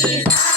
Yeah.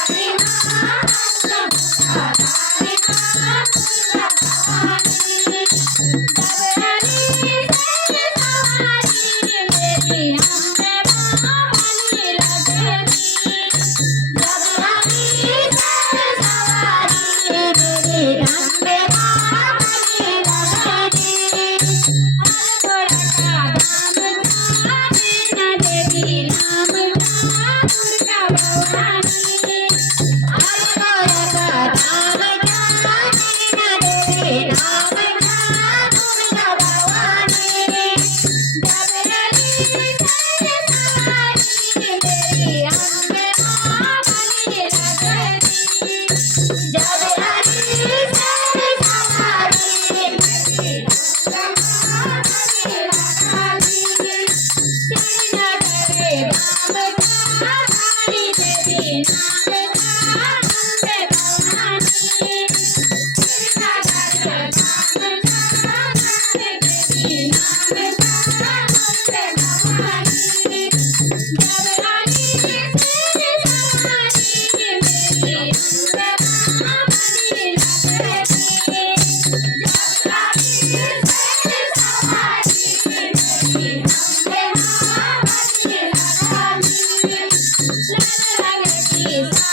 Thank you.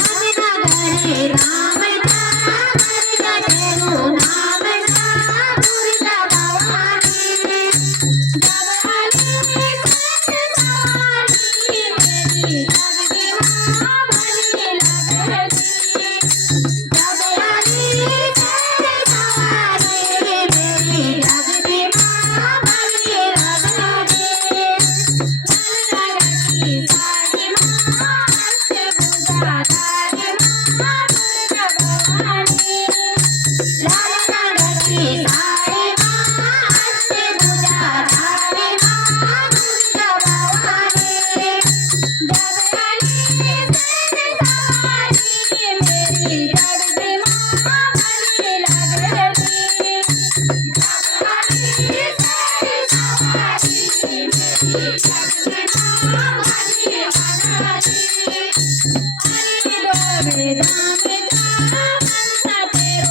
Ambe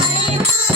Bye.